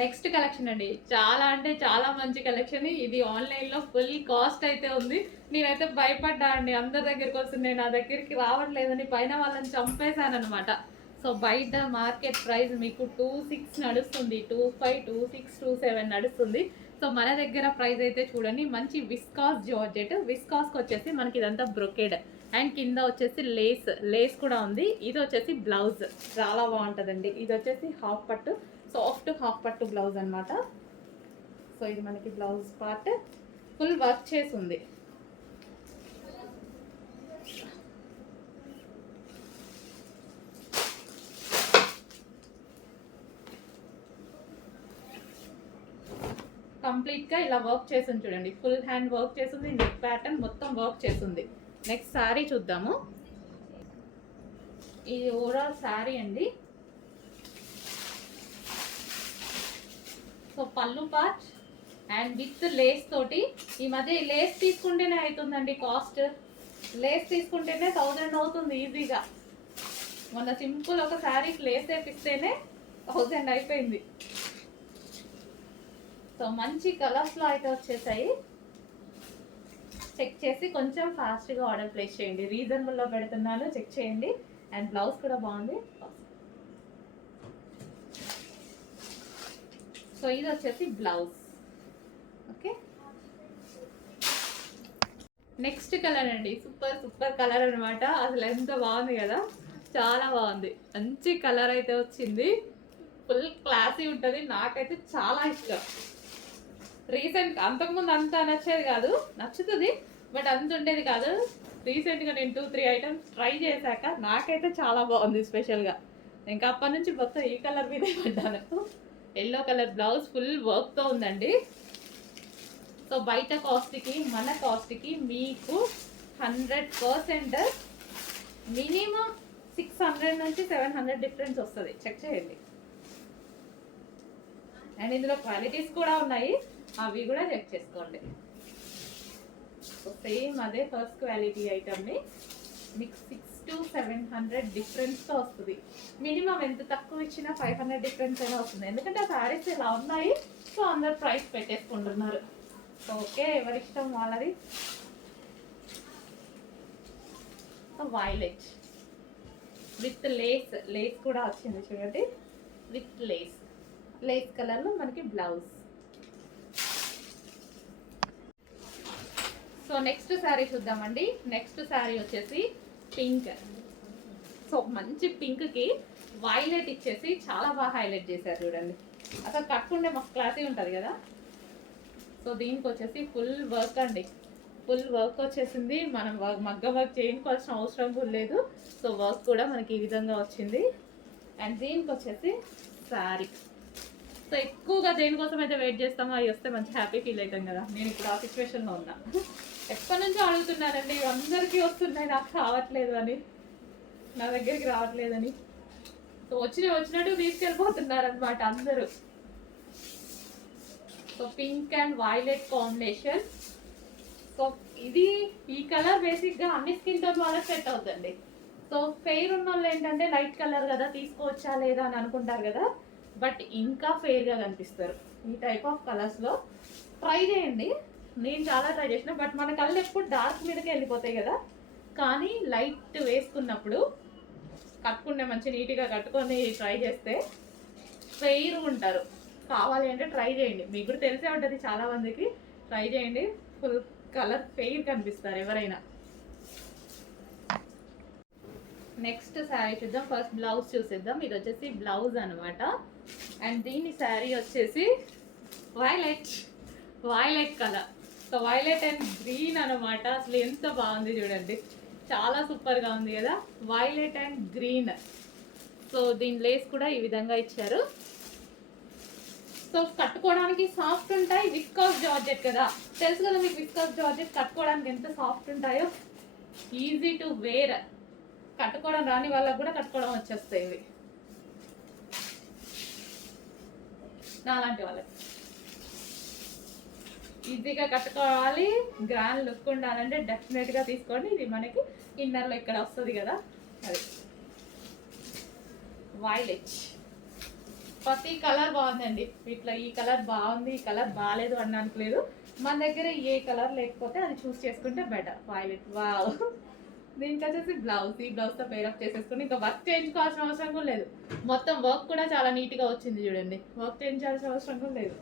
Next collection అండి, చాలా అంటే చాలా మంచి కలెక్షన్. ఇది ఆన్లైన్లో ఫుల్ కాస్ట్ అయితే ఉంది. నేనైతే భయపడ్డా అండి, అందరి దగ్గరికి వస్తుంది, నా దగ్గరికి రావట్లేదని పైన వాళ్ళని చంపేశాను అనమాట. సో బయట మార్కెట్ ప్రైస్ మీకు 26 నడుస్తుంది, 25, 26, 27 నడుస్తుంది. సో మన దగ్గర ప్రైస్ అయితే చూడండి, మంచి విస్కాస్ జార్జెట్. విస్కాస్కి వచ్చేసి మనకి ఇదంతా బ్రొకేడ్ అండ్ కింద వచ్చేసి లేస్, లేస్ కూడా ఉంది. ఇది వచ్చేసి బ్లౌజ్, చాలా బాగుంటుందండి. ఇది వచ్చేసి హాఫ్ పట్టు, సాఫ్ట్ హాఫ్ పట్టు బ్లౌజ్ అనమాట. సో ఇది మనకి బ్లౌజ్ పార్ట్ ఫుల్ వర్క్ చేసి ఉంది. కంప్లీట్గా ఇలా వర్క్ చేసింది చూడండి, ఫుల్ హ్యాండ్ వర్క్ చేసింది, నెక్ ప్యాటర్న్ మొత్తం వర్క్ చేసింది. నెక్స్ట్ శారీ చూద్దాము. ఇది ఓవరాల్ శారీ అండి. సో పళ్ళు పార్ట్ అండ్ విత్ లేస్ తోటి. ఈ మధ్య లేస్ తీసుకుంటేనే అవుతుందండి కాస్ట్, లేస్ తీసుకుంటేనే 1000 అవుతుంది ఈజీగా. మొన్న సింపుల్ ఒక శారీకి లేస్ వేపిస్తేనే 1000 అయిపోయింది. సో మంచి కలర్స్లో అయితే వచ్చేసాయి. చెక్ చేసి కొంచెం ఫాస్ట్గా ఆర్డర్ ప్లేస్ చేయండి, రీజనబుల్లో పెడుతున్నాను, చెక్ చేయండి. అండ్ బ్లౌజ్ కూడా బాగుంది. సో ఇది వచ్చేసి బ్లౌజ్. ఓకే, నెక్స్ట్ కలర్ అండి, సూపర్ సూపర్ కలర్ అనమాట. అసలు ఎంత బాగుంది కదా, చాలా బాగుంది. మంచి కలర్ అయితే వచ్చింది, ఫుల్ క్లాసీ ఉంటుంది. నాకైతే చాలా ఇష్టం. రీసెంట్ అంతకుముందు అంత నచ్చేది కాదు, నచ్చుతుంది బట్ అంత ఉండేది కాదు. రీసెంట్గా నేను 2-3 ఐటమ్స్ ట్రై చేశాక నాకైతే చాలా బాగుంది స్పెషల్గా. ఇంకా అప్పటి నుంచి మొత్తం ఈ కలర్ మీదే పడ్డాను. ఎల్లో కలర్ బ్లౌజ్ ఫుల్ వర్క్తో ఉందండి. సో బయట కాస్ట్కి మన కాస్ట్కి మీకు 100% మినిమం 600 నుంచి 700 డిఫరెన్స్ వస్తుంది, చెక్ చేయండి. అండ్ ఇందులో క్వాలిటీస్ కూడా ఉన్నాయి, అవి కూడా చెక్ చేసుకోండి. సేమ్ అదే ఫస్ట్ క్వాలిటీ ఐటమ్ని మీకు 600 to 700 డిఫరెన్స్తో వస్తుంది. మినిమం ఎంత తక్కువ ఇచ్చినా 500 డిఫరెన్స్ అయినా వస్తుంది, ఎందుకంటే ఆ శారీస్ ఇలా ఉన్నాయి. సో అందరు ప్రైస్ పెట్టేసుకుంటున్నారు. ఓకే, ఎవరిష్టం వాళ్ళది. వైలెట్ విత్ లేస్, లేస్ కూడా వచ్చింది చూడండి, విత్ లేస్, లేస్ కలర్లో మనకి బ్లౌజ్. సో నెక్స్ట్ శారీ చూద్దామండి. నెక్స్ట్ శారీ వచ్చేసి పింక్. సో మంచి పింక్కి వైలెట్ ఇచ్చేసి చాలా బాగా హైలైట్ చేశారు చూడండి. అసలు కట్టుకుంటే మస్తు క్లాసీ ఉంటుంది కదా. సో దీనికి వచ్చేసి ఫుల్ వర్క్ అండి, ఫుల్ వర్క్ వచ్చేసింది. మనం మగ్గ వర్క్ చేయించుకోవాల్సిన అవసరం కూడా లేదు. సో వర్క్ కూడా మనకి ఈ విధంగా వచ్చింది. అండ్ దీనికి వచ్చేసి శారీ. సో ఎక్కువగా దేనికోసం అయితే వెయిట్ చేస్తామో అవి వస్తే మంచి హ్యాపీ ఫీల్ అవుతాం కదా. నేను ఇప్పుడు ఆ సిచ్యువేషన్లో ఉన్నా. ఎప్పటి నుంచో అడుగుతున్నానండి, అందరికీ వస్తున్నాయి, నాకు రావట్లేదు అని, నా దగ్గరికి రావట్లేదని. సో వచ్చినట్టు తీసుకెళ్ళిపోతున్నారు అనమాట అందరూ. So pink and violet combination. So ఇది ఈ కలర్ బేసిక్గా అన్ని స్కిన్ టోన్ వాళ్ళకి సెట్ అవుతుంది. సో ఫెయిర్ ఉన్న వాళ్ళు ఏంటంటే లైట్ కలర్ కదా తీసుకోవచ్చా లేదా అని అనుకుంటారు కదా, బట్ ఇంకా ఫెయిర్గా కనిపిస్తారు ఈ టైప్ ఆఫ్ కలర్స్లో. ట్రై చేయండి, నేను చాలా ట్రై చేసిన, బట్ మన కళ్ళు ఎప్పుడు డార్క్ మీదకే వెళ్ళిపోతాయి కదా. కానీ లైట్ వేసుకున్నప్పుడు కట్టుకుంటే మంచి నీట్గా కట్టుకొని ట్రై చేస్తే ఫెయిర్ ఉంటారు. కావాలి అంటే ట్రై చేయండి, మీకు కూడా తెలిసే ఉంటుంది చాలా మందికి. ట్రై చేయండి, ఫుల్ కలర్ ఫెయిర్ కనిపిస్తారు ఎవరైనా. నెక్స్ట్ శారీ చూద్దాం. ఫస్ట్ బ్లౌజ్ చూసేద్దాం. ఇది వచ్చేసి బ్లౌజ్ అనమాట. అండ్ దీని శారీ వచ్చేసి violet, violet colour. So violet and green అనమాట. అసలు ఎంత బాగుంది చూడండి, చాలా సూపర్గా ఉంది కదా, వైలెట్ అండ్ గ్రీన్. సో దీని లేస్ కూడా ఈ విధంగా ఇచ్చారు. సో కట్టుకోవడానికి సాఫ్ట్ ఉంటాయి, విస్కాస్ జార్జెట్ కదా, తెలుసు కదా మీకు. విస్కాస్ జార్జెట్ కట్టుకోవడానికి ఎంత సాఫ్ట్ ఉంటాయో, ఈజీ టు వేర్. కట్టుకోవడం రాని వాళ్ళకు కూడా కట్టుకోవడం వచ్చేస్తాయి ఇవి, నాలాంటి వాళ్ళకి. ఈజీగా కట్టుకోవాలి, గ్రాండ్ లుక్ ఉండాలంటే డెఫినెట్గా తీసుకోండి. ఇది మనకి ఇన్నర్లో ఇక్కడ వస్తుంది కదా, అది వైలెట్. ప్రతి కలర్ బాగుందండి. ఇట్లా ఈ కలర్ బాగుంది, ఈ కలర్ బాగాలేదు అనడానికి లేదు. మన దగ్గర ఏ కలర్ లేకపోతే అది చూస్ చేసుకుంటే బెటర్. Violet wow. దీనికి వచ్చేసి బ్లౌజ్, ఈ బ్లౌజ్తో పేరప్ చేసేసుకుని ఇంకా వర్క్ చేయించుకోవాల్సిన అవసరం కూడా లేదు. మొత్తం వర్క్ కూడా చాలా నీట్గా వచ్చింది చూడండి. వర్క్ చేయించాల్సిన అవసరం కూడా లేదు.